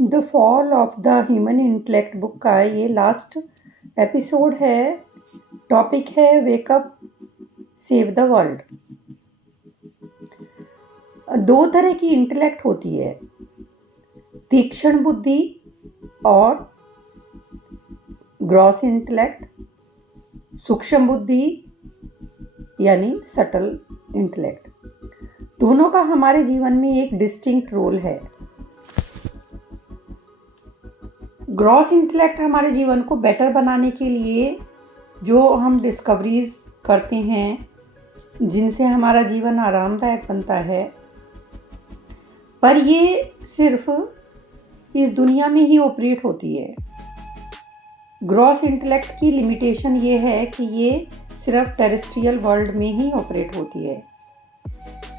The fall of the human intellect book का ये last episode है। टॉपिक है वेकअप सेव द वर्ल्ड। दो तरह की इंटेलेक्ट होती है, तीक्ष्ण बुद्धि और ग्रॉस इंटेलेक्ट, सूक्ष्म बुद्धि यानी सटल इंटेलेक्ट। दोनों का हमारे जीवन में एक डिस्टिंक्ट रोल है। ग्रॉस इंटेलेक्ट हमारे जीवन को बेटर बनाने के लिए जो हम डिस्कवरीज करते हैं, जिनसे हमारा जीवन आरामदायक बनता है, पर ये सिर्फ इस दुनिया में ही ऑपरेट होती है। ग्रॉस इंटेलेक्ट की लिमिटेशन ये है कि ये सिर्फ टेरेस्ट्रियल वर्ल्ड में ही ऑपरेट होती है।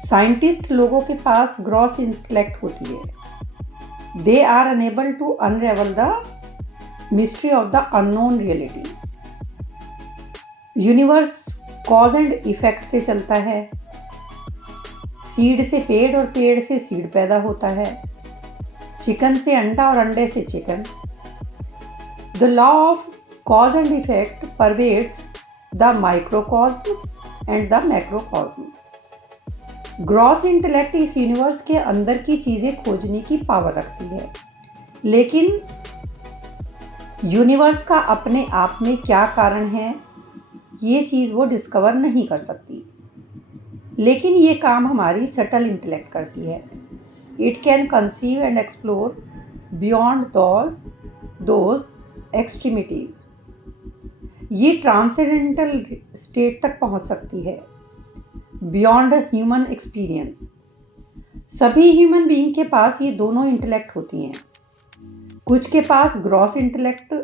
साइंटिस्ट लोगों के पास ग्रॉस इंटेलेक्ट होती है। They are unable to unravel the mystery of the unknown reality. Universe cause and effect से चलता है। सीड से पेड़ और पेड़ से सीड पैदा होता है। चिकन से अंडा और अंडे से chicken. The law of cause and effect pervades the microcosm and the macrocosm. Gross intellect इस यूनिवर्स के अंदर की चीजें खोजने की पावर रखती है, लेकिन यूनिवर्स का अपने आप में क्या कारण है, ये चीज वो डिस्कवर नहीं कर सकती। लेकिन ये काम हमारी सटल इंटेलेक्ट करती है। It can conceive and explore beyond those extremities. ये ट्रांसेंडेंटल स्टेट तक पहुंच सकती है, बियॉन्ड ह्यूमन एक्सपीरियंस। सभी ह्यूमन बीइंग के पास ये दोनों इंटेलेक्ट होती हैं। कुछ के पास ग्रॉस इंटेलेक्ट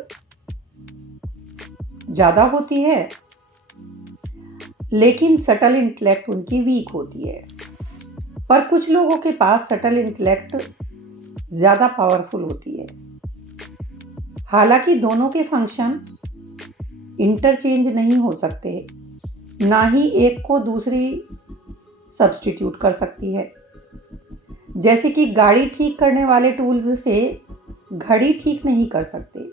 ज़्यादा होती है, लेकिन सटल इंटेलेक्ट उनकी वीक होती है। पर कुछ लोगों के पास सटल इंटेलेक्ट ज़्यादा पावरफुल होती है। हालांकि दोनों के फंक्शन इंटरचेंज नहीं हो सकते, ना ही एक को दूसरी सब्स्टिट्यूट कर सकती है। जैसे कि गाड़ी ठीक करने वाले टूल्स से घड़ी ठीक नहीं कर सकते।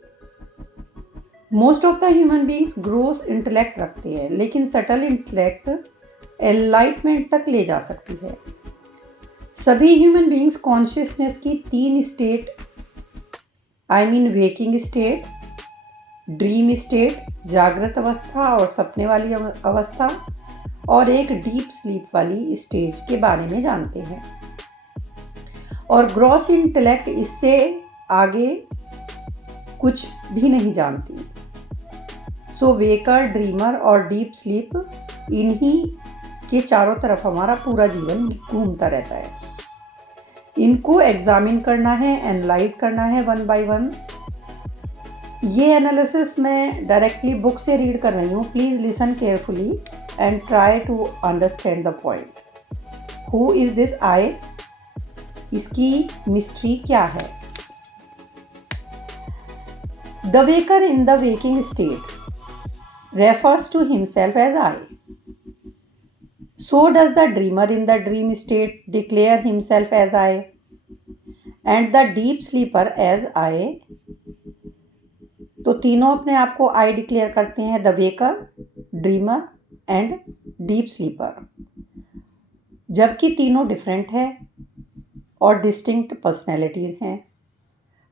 Most of the human beings gross intellect रखते हैं, लेकिन सटल इंटेलेक्ट एनलाइटमेंट तक ले जा सकती है। सभी ह्यूमन बीइंग्स कॉन्शियसनेस की 3 state, waking state, dream state जागृत अवस्था और सपने वाली अवस्था, और एक डीप स्लीप वाली स्टेज के बारे में जानते हैं। और ग्रॉस इंटेलेक्ट इससे आगे कुछ भी नहीं जानती। सो वेकर, ड्रीमर और डीप स्लीप, इन्हीं के चारों तरफ हमारा पूरा जीवन घूमता रहता है। इनको एग्जामिन करना है, एनालाइज करना है वन बाय वन। ये एनालिसिस मैं डायरेक्टली बुक से रीड कर रही हूँ। Please listen carefully and try to understand the point. Who is this I? इसकी मिस्ट्री क्या है? The waker in the waking state refers to himself as I. So does the dreamer in the dream state declare himself as I, and the deep sleeper as I. तो तीनों अपने आप को I declare करते हैं, the waker, dreamer and deep sleeper, जबकि तीनों different है और डिस्टिंक्ट पर्सनैलिटीज हैं।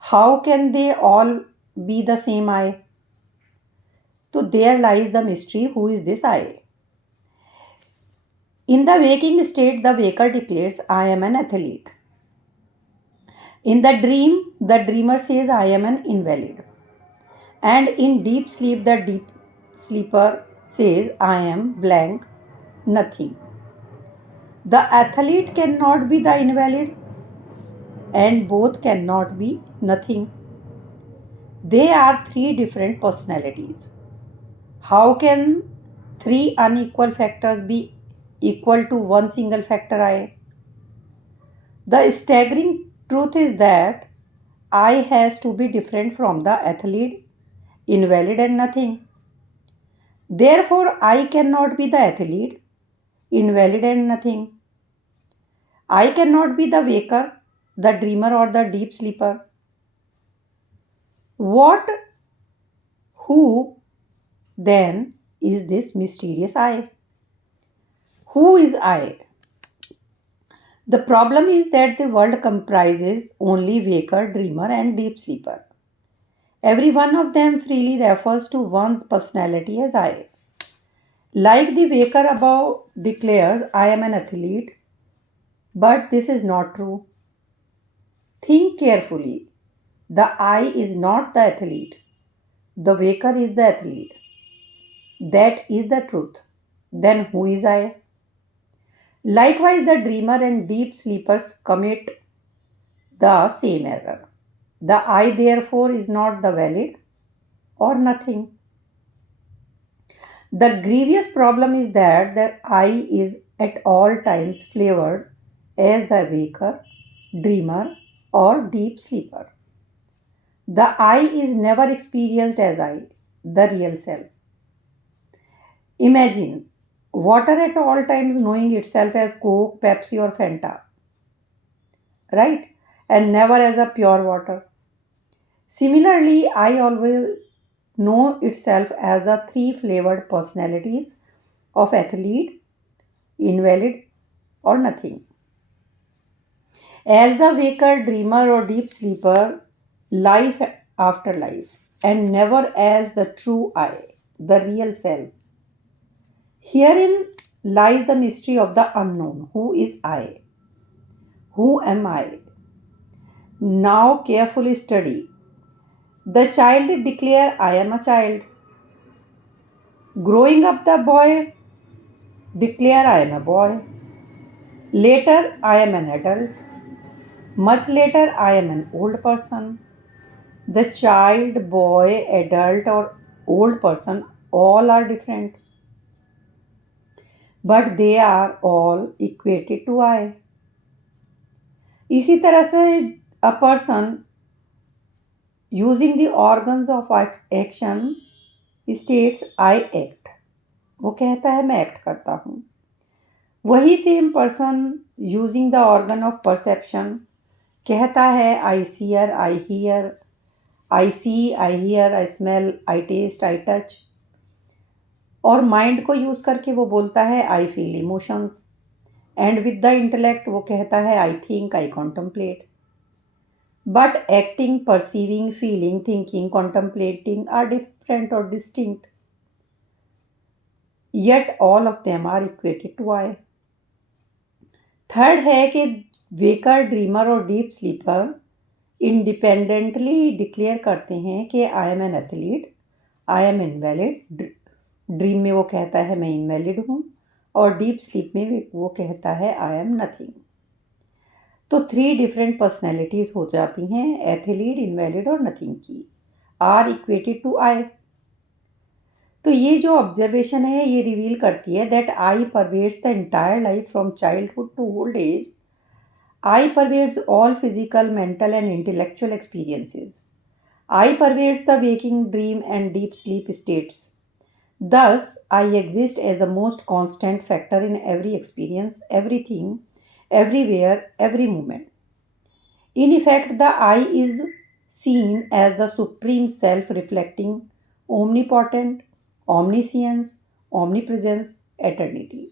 How can they all be the same I? So there lies the mystery. Who is this I? In the waking state, the waker declares, I am an athlete. In the dream, the dreamer says, I am an invalid. And in deep sleep, the deep sleeper says, I am blank, nothing. The athlete cannot be the invalid, and both cannot be nothing. They are 3 different personalities. How can 3 unequal factors be equal to one single factor I? The staggering truth is that I has to be different from the athlete, invalid and nothing. Therefore, I cannot be the athlete, invalid and nothing. I cannot be the waker, the dreamer or the deep sleeper. What, who then is this mysterious I? Who is I? The problem is that the world comprises only waker, dreamer, and deep sleeper. Every one of them freely refers to one's personality as I. Like the waker above declares, I am an athlete, but this is not true. Think carefully. The I is not the athlete, the waker is the athlete. That is the truth. Then who is I? Likewise, the dreamer and deep sleepers commit the same error. The I, therefore, is not the valid or nothing. The grievous problem is that the I is at all times flavored as the waker, dreamer, or deep sleeper. The I is never experienced as I, the real self. Imagine water at all times knowing itself as Coke, Pepsi, or Fanta, right? And never as a pure water. Similarly, I always know itself as the three flavored personalities of athlete, invalid, or nothing. As the waker, dreamer, or deep sleeper, life after life, and never as the true I, the real self. Herein lies the mystery of the unknown. Who is I? Who am I? Now carefully study. The child declare I am a child. Growing up the boy declare I am a boy. Later I am an adult. Much later I am an old person. The child, boy, adult or old person all are different, but they are all equated to I. इसी तरह से a person using the organs of action states I act. वो कहता है मैं act करता हूँ. वही same person using the organ of perception कहता है I seer, I hear, I see, I hear, I smell, I taste, I touch. और माइंड को यूज करके वो बोलता है I feel emotions. And with the intellect वो कहता है I think, I contemplate. But acting, perceiving, feeling, thinking, contemplating are different और distinct. Yet all of them are equated to I. Third है कि वेकर, ड्रीमर और deep sleeper independently declare करते हैं कि I am an athlete, I am invalid. Dream में वो कहता है मैं इनवैलिड हूँ, और डीप स्लीप में वो कहता है आई एम नथिंग. तो 3 डिफरेंट पर्सनैलिटीज हो जाती हैं एथलीट, इनवैलिड और नथिंग की. Are equated to I. तो ये जो ऑब्जर्वेशन है ये रिवील करती है that I pervades the entire life from childhood to old age. I pervades all physical, mental and intellectual experiences. I pervades the waking, dream and deep sleep states. Thus, I exist as the most constant factor in every experience, everything, everywhere, every moment. In effect, the I is seen as the supreme self reflecting, omnipotent, omniscience, omnipresence, eternity.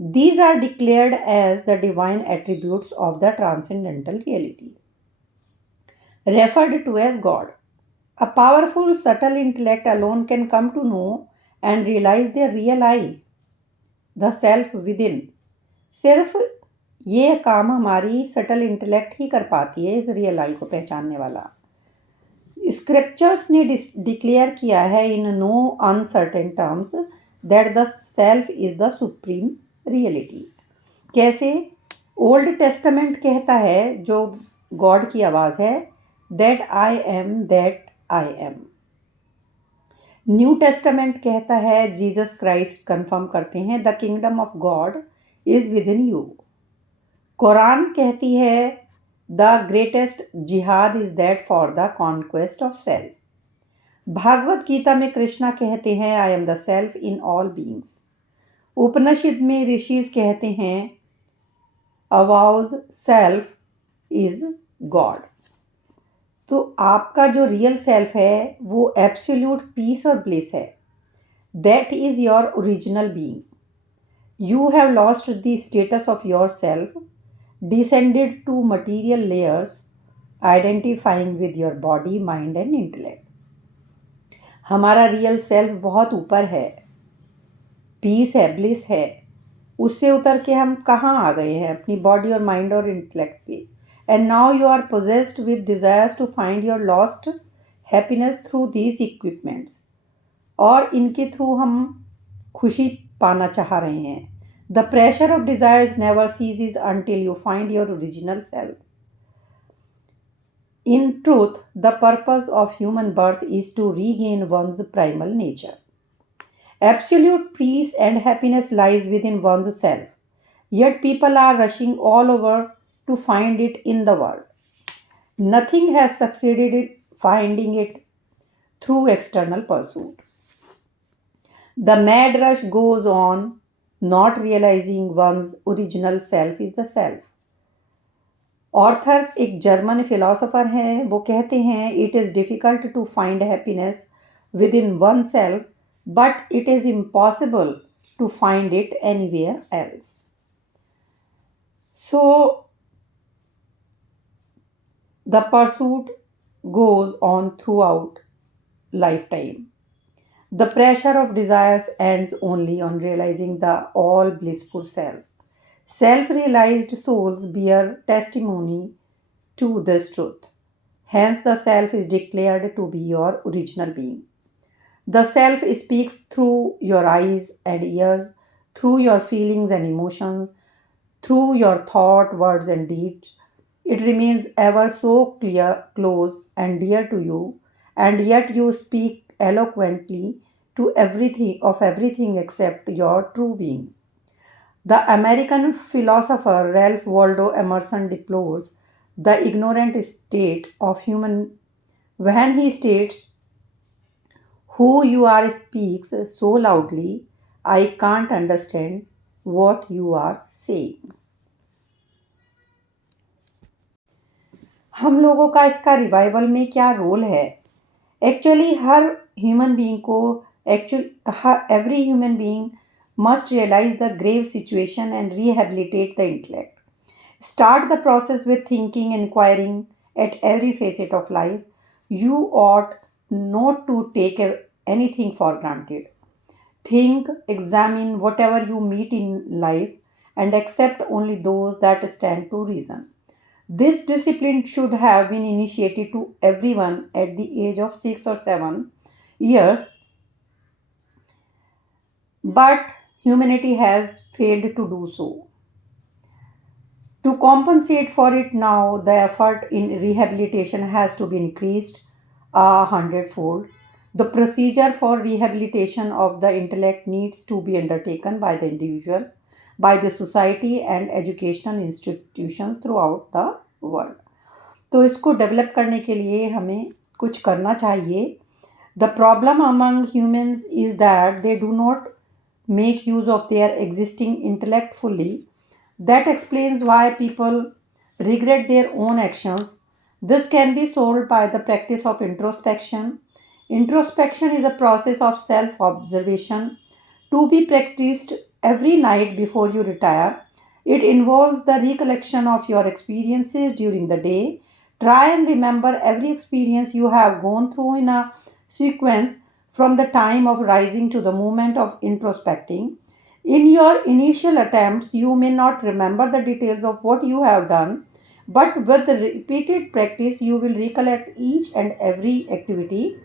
These are declared as the divine attributes of the transcendental reality, referred to as God. A powerful, subtle intellect alone can come to know and realize their real I, the self within. सिर्फ ये काम हमारी subtle intellect ही कर पाती है, इस real I को पहचानने वाला. स्क्रिप्चर्स ने डिक्लेयर किया है in no uncertain terms that the self is the supreme reality. कैसे? ओल्ड टेस्टामेंट कहता है, जो गॉड की आवाज़ है, that I am that I am. New testament कहता है, जीसस क्राइस्ट कंफर्म करते हैं, the kingdom of God is within you. Quran कहती है, the greatest jihad is that for the conquest of self. Bhagavad Gita में कृष्णा कहते हैं, I am the self in all beings. Upanishad में ऋषिज कहते हैं, अवाउज सेल्फ इज गॉड. तो आपका जो रियल सेल्फ है वो एब्सोल्यूट पीस और ब्लिस है. That is your original being. You have lost the status of yourself, descended to material layers, identifying with your body, mind and intellect. हमारा real self बहुत ऊपर है, पीस है, bliss है. उससे उतर के हम कहाँ आ गए हैं? अपनी बॉडी और माइंड और इंटेलेक्ट पे. And now you are possessed with desires to find your lost happiness through these equipments. और इनके थ्रू हम खुशी पाना चाह रहे हैं. The pressure of desires never ceases until you find your original self. In truth, the purpose of human birth is to regain one's primal nature. Absolute peace and happiness lies within one's self. Yet people are rushing all over to find it in the world. Nothing has succeeded in finding it through external pursuit. The mad rush goes on, not realizing one's original self is the self. Arthur एक German philosopher हैं. वो कहते हैं it is difficult to find happiness within one self but it is impossible to find it anywhere else. So the pursuit goes on throughout lifetime. The pressure of desires ends only on realizing the all blissful self. Self realized souls bear testimony to this truth. Hence, the self is declared to be your original being. The self speaks through your eyes and ears, through your feelings and emotions, through your thought, words, and deeds. It remains ever so clear, close, and dear to you, and yet you speak eloquently to everything except your true being. The American philosopher Ralph Waldo Emerson deplores the ignorant state of human when he states, "Who you are speaks so loudly, I can't understand what you are saying." हम लोगों का इसका revival में क्या role है? Actually हर human being को every human being must realize the grave situation and rehabilitate the intellect. Start the process with thinking, inquiring at every facet of life. You ought not to take anything for granted. Think, examine whatever you meet in life, and accept only those that stand to reason. This discipline should have been initiated to everyone at the age of 6 or 7 years, but humanity has failed to do so. To compensate for it now, the effort in rehabilitation has to be increased 100-fold. The procedure for rehabilitation of the intellect needs to be undertaken by the individual, by the society and educational institutions throughout the world. तो इसको develop करने के लिए हमें कुछ करना चाहिए. The problem among humans is that they do not make use of their existing intellect fully. That explains why people regret their own actions. This can be solved by the practice of introspection. Introspection is a process of self observation to be practiced every night before you retire. It involves the recollection of your experiences during the day. Try and remember every experience you have gone through in a sequence from the time of rising to the moment of introspecting. In your initial attempts, you may not remember the details of what you have done, but with the repeated practice, you will recollect each and every activity.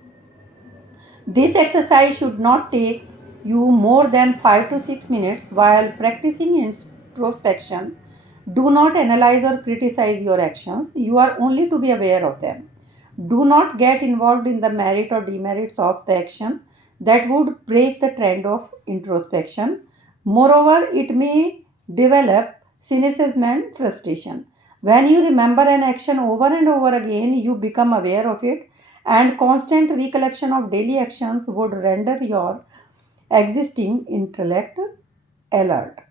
This exercise should not take you more than 5 to 6 minutes. While practicing introspection, do not analyze or criticize your actions. You are only to be aware of them. Do not get involved in the merit or demerits of the action. That would break the trend of introspection. Moreover, it may develop cynicism and frustration. When you remember an action over and over again, you become aware of it, and constant recollection of daily actions would render your existing intellect alert.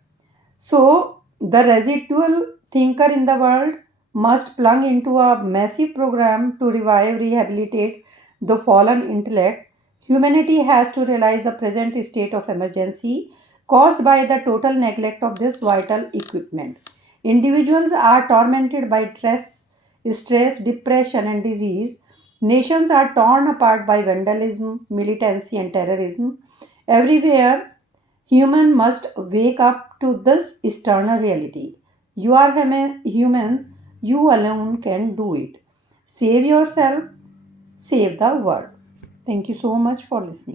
So, the residual thinker in the world must plunge into a massive program to revive, rehabilitate the fallen intellect. Humanity has to realize the present state of emergency caused by the total neglect of this vital equipment. Individuals are tormented by stress, depression, and disease. Nations are torn apart by vandalism, militancy, and terrorism. Everywhere, human must wake up to this external reality. You are humans, you alone can do it. Save yourself, save the world. Thank you so much for listening.